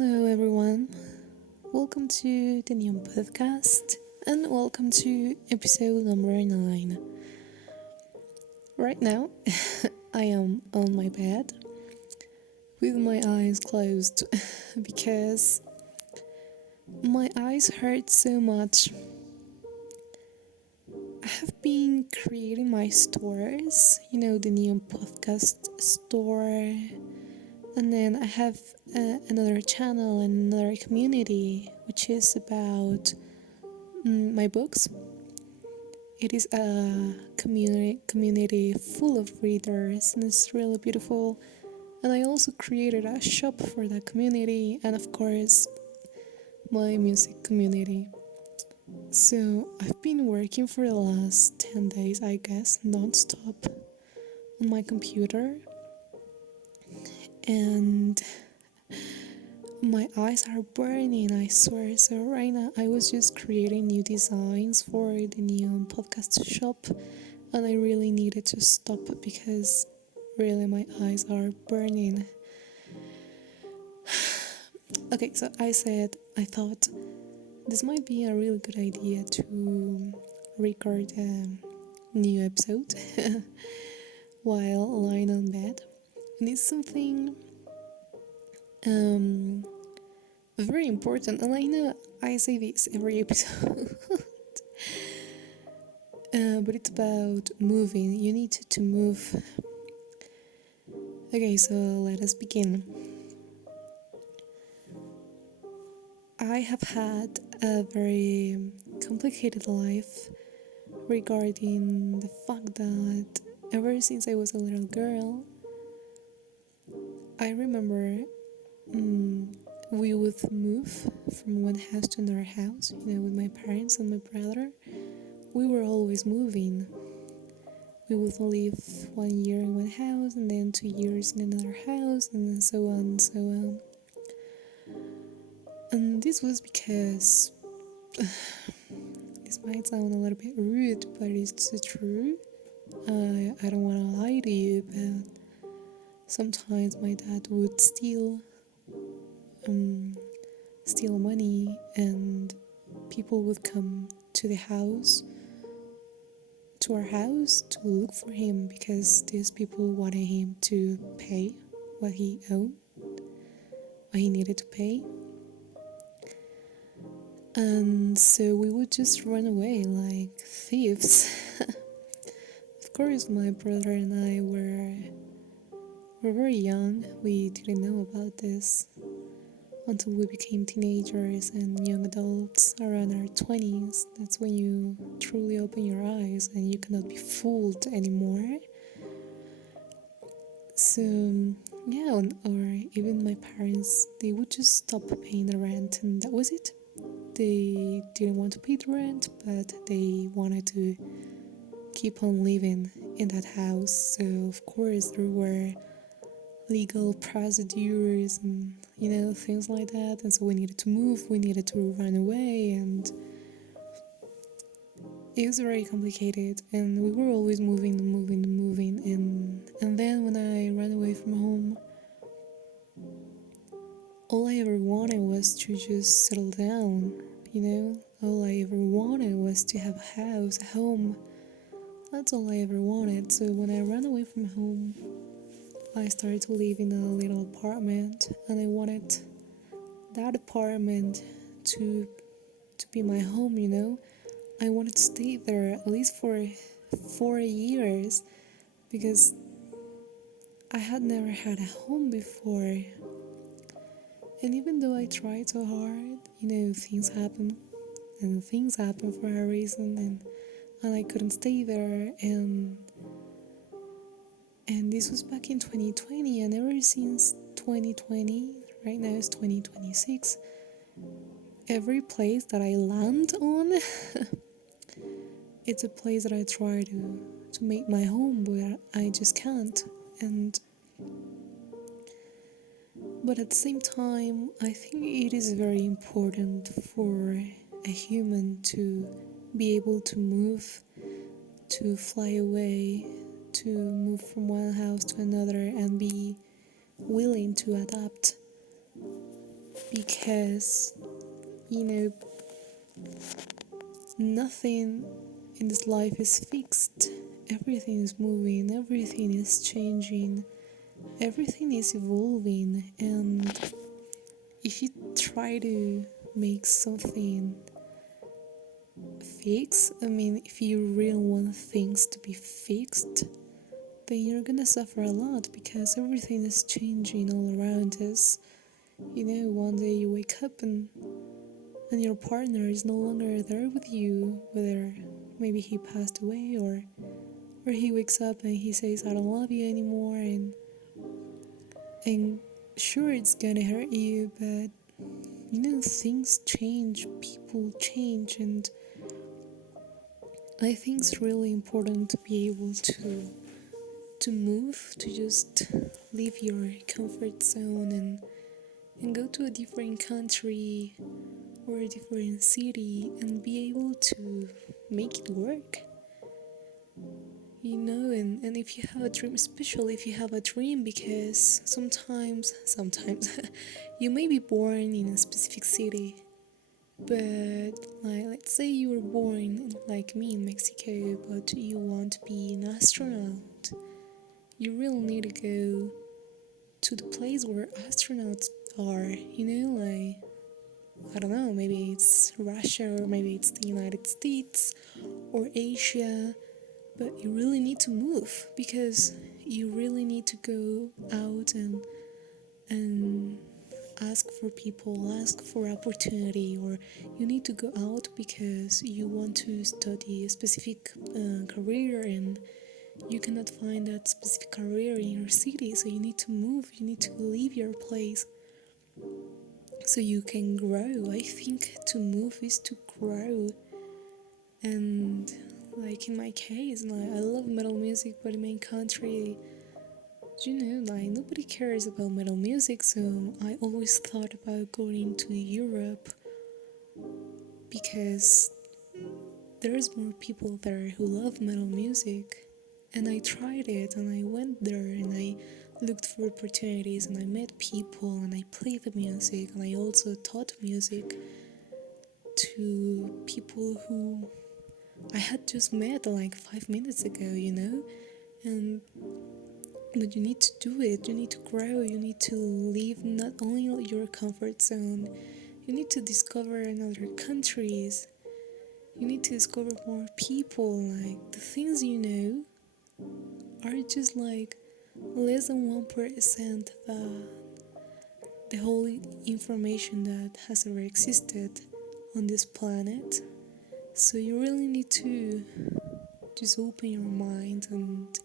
Hello everyone, welcome to the new podcast and welcome to episode number 9. Right now, I am on my bed with my eyes closed because my eyes hurt so much. I have been creating my stores, the new podcast store. And then I have another channel and another community, which is about my books. It is a community full of readers, and it's really beautiful. And I also created a shop for that community, and of course, my music community. So I've been working for the last 10 days, I guess, non-stop on my computer. And my eyes are burning, I swear. So right now I was just creating new designs for the new podcast shop, and I really needed to stop because really my eyes are burning. Okay, so I thought this might be a really good idea to record a new episode while lying on bed. And it's something very important, and I know I say this every episode but it's about moving. You need to move. Okay, so let us begin. I have had a very complicated life regarding the fact that ever since I was a little girl, I remember we would move from one house to another house, with my parents and my brother. We were always moving. We would live 1 year in one house and then 2 years in another house, and then so on and so on. And this was because this might sound a little bit rude, but it's true. I don't want to lie to you, but sometimes my dad would steal money, and people would come to our house to look for him because these people wanted him to pay what he owed, what he needed to pay. And so we would just run away like thieves. Of course, my brother and I were very young. We didn't know about this until we became teenagers and young adults around our 20s. That's when you truly open your eyes and you cannot be fooled anymore. So yeah, or even my parents, they would just stop paying the rent, and that was it. They didn't want to pay the rent, but they wanted to keep on living in that house. So of course there were legal procedures and things like that, and so we needed to move, we needed to run away, and it was very complicated, and we were always moving, and then when I ran away from home, all I ever wanted was to just settle down, all I ever wanted was to have a house, a home. That's all I ever wanted. So when I ran away from home, I started to live in a little apartment, and I wanted that apartment to be my home, I wanted to stay there at least for 4 years because I had never had a home before. And even though I tried so hard, things happen, and things happen for a reason, and I couldn't stay there, and this was back in 2020, and ever since 2020, right now it's 2026, every place that I land on, it's a place that I try to make my home, but I just can't. But at the same time, I think it is very important for a human to be able to move, to fly away, to move from one house to another and be willing to adapt. because, you know, nothing in this life is fixed. Everything is moving, everything is changing, everything is evolving, and if you try to make something fixed, if you really want things to be fixed, then you're gonna suffer a lot because everything is changing all around us. One day you wake up and your partner is no longer there with you, whether maybe he passed away or he wakes up and he says, I don't love you anymore, and sure, it's gonna hurt you, but things change, people change, and I think it's really important to be able to move, to just leave your comfort zone and go to a different country or a different city and be able to make it work. And if you have a dream, especially if you have a dream, because sometimes you may be born in a specific city, but let's say you were born like me in Mexico, but you want to be an astronaut. You really need to go to the place where astronauts are, I don't know, maybe it's Russia or maybe it's the United States or Asia, but you really need to move because you really need to go out and ask for people, ask for opportunity, or you need to go out because you want to study a specific career and you cannot find that specific career in your city, so you need to move, you need to leave your place so you can grow. I think to move is to grow. And in my case, I love metal music, but in my country, nobody cares about metal music, so I always thought about going to Europe because there's more people there who love metal music. And I tried it, and I went there, and I looked for opportunities, and I met people, and I played the music, and I also taught music to people who I had just met 5 minutes ago, but you need to do it, you need to grow, you need to leave not only your comfort zone, you need to discover other countries, you need to discover more people. The things are just less than 1% the whole information that has ever existed on this planet. So you really need to just open your mind and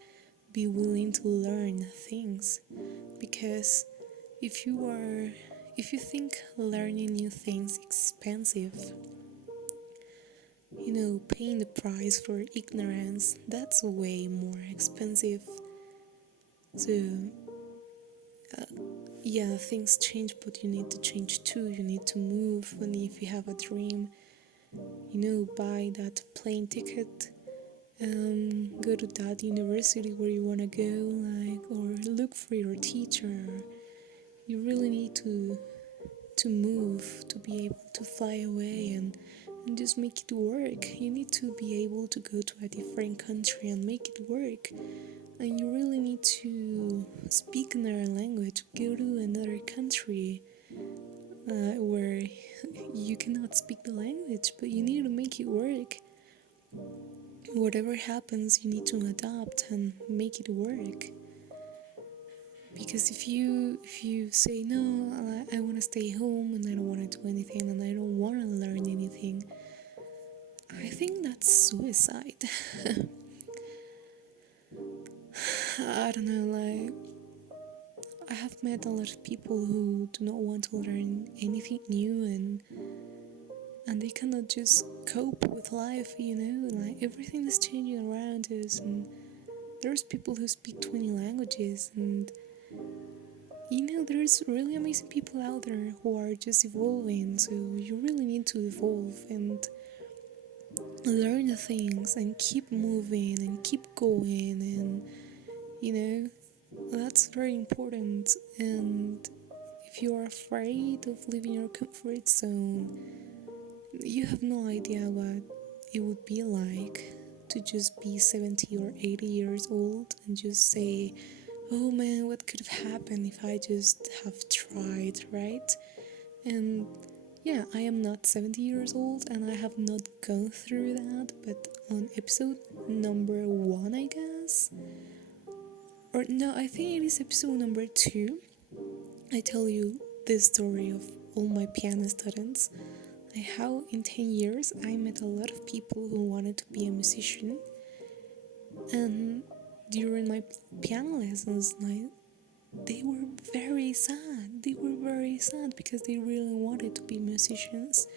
be willing to learn things, because if you think learning new things is expensive, paying the price for ignorance, that's way more expensive. So things change, but you need to change too. You need to move, and if you have a dream, buy that plane ticket, go to that university where you want to go, or look for your teacher. You really need to move, to be able to fly away and just make it work. You need to be able to go to a different country and make it work. And you really need to speak another language, go to another country where you cannot speak the language, but you need to make it work. Whatever happens, you need to adapt and make it work. Because if you say, no, I want to stay home and I don't want to do anything and I don't want to learn anything, I think that's suicide. I don't know, I have met a lot of people who do not want to learn anything new and they cannot just cope with life, everything is changing around us, and there's people who speak 20 languages, and there's really amazing people out there who are just evolving. So you really need to evolve and learn the things and keep moving and keep going, and that's very important. And if you are afraid of leaving your comfort zone, you have no idea what it would be like to just be 70 or 80 years old and just say, oh man, what could have happened if I just have tried, right? And yeah, I am not 70 years old and I have not gone through that, but on episode number 1, I guess, or no, I think it is episode number 2, I tell you this story of all my piano students, like how in 10 years I met a lot of people who wanted to be a musician, and during my piano lessons, like, they were very sad. They were very sad because they really wanted to be musicians,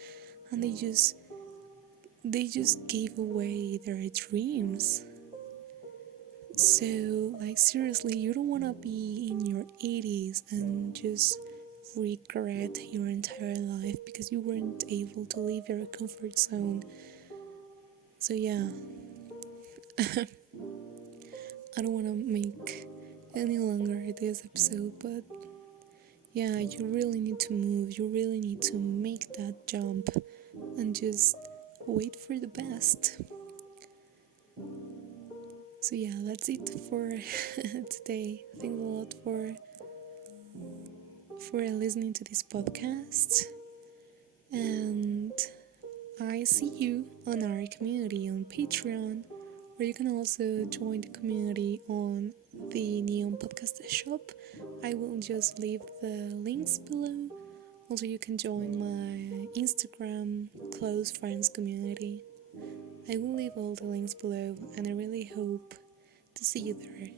and they just gave away their dreams. So, like, seriously, you don't want to be in your 80s and just regret your entire life because you weren't able to leave your comfort zone. So yeah, I don't want to make any longer this episode, but yeah, you really need to move, you really need to make that jump and just wait for the best. So yeah, that's it for today. Thanks a lot for listening to this podcast, and I see you on our community on Patreon, or you can also join the community on the Neon Podcast shop. I will just leave the links below. Also, you can join my Instagram close friends community. I will leave all the links below, and I really hope to see you there.